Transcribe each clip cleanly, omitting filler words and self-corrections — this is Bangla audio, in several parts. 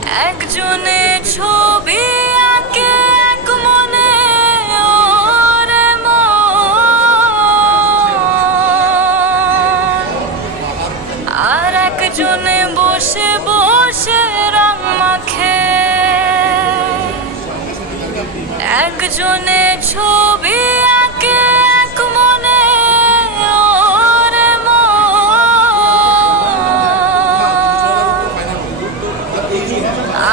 একজনে ছবি আঁকে এক মনে ওরে আর একজনে বসে বসে রং মাখে। একজনে ছবি আঁকে এক মনে ওরে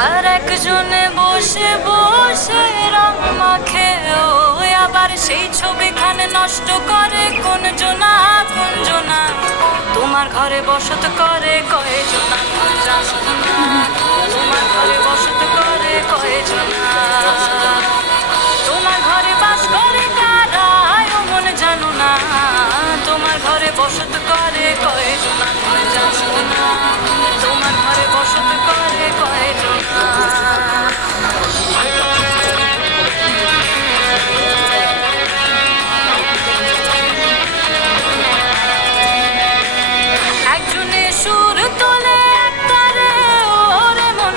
আর একজনে বসে বসে রং মাখে। ওই আবার সেই ছবিখানে নষ্ট করে কোন জনা কোন জনা। তোমার ঘরে বসত করে কয়জনা জানো না। তোমার ঘরে বসত করে কয়জনা। তোমার ঘরে বাস করে কারা মন জানো না। তোমার ঘরে বসত করে কয়জনা জানো না। তোমার ঘরে বসত করে কয়জনা। একজনে সুর তোলে একতারে ওরে মন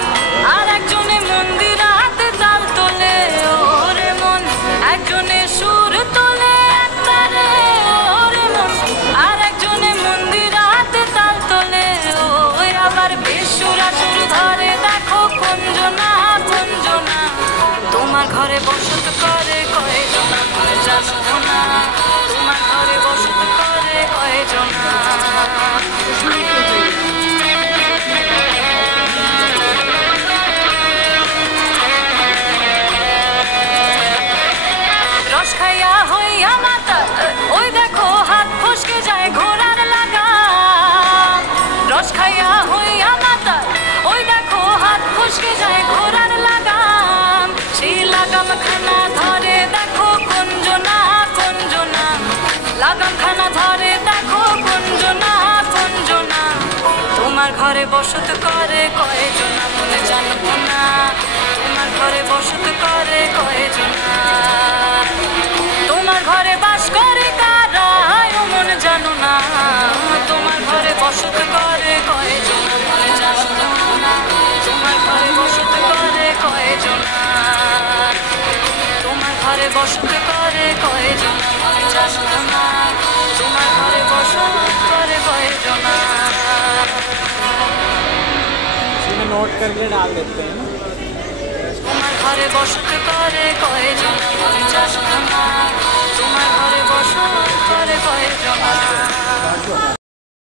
আর একজনে মন্দিরাতে তাল তোলে ওরে মন। একজনে সুর তোলে একতারে ওরে মন আর একজনে মন্দিরাতে তাল তোলে। ওই আবার বেসুরা সুর ধরে দেখো কোনজনা কোনজনা। তোমার ঘরে বসত করে কয়জনা জানো না। তোমার ঘরে বসত করে কয়জনা। রস খাইয়া হইয়া মাতা ওই দেখো হাত ফসকে যায় ঘোড়ার লাগাম। রস খাইয়া হইয়া মাতা ওই দেখো হাত ফসকে যায় ঘোড়ার লাগাম। সেই লাগাম খানা ধরে দেখো কোনজনা কোনজনা। লাগাম খানা ধরে দেখো কোনজনা কোনজনা। তোমার ঘরে বসত করে কয়জনা মনে জানো না। তোমার ঘরে বসত করে কয়জনা। তোমার ঘরে বাস করে কারা মন জানো না। তোমার ঘরে বসত করে কয়জনা মনে জানো না। তোমার ঘরে বসত করে কয়জনা। তোমার ঘরে বসত করে কয়জনা মনে জানো না। তোমার ঘরে বসত করে কয়জনা। नोट करके डाल देते हैं ना। তোমার ঘরে বসত করে কয়জনা মনে জানো না। তোমার ঘরে বসত করে কয়জনা।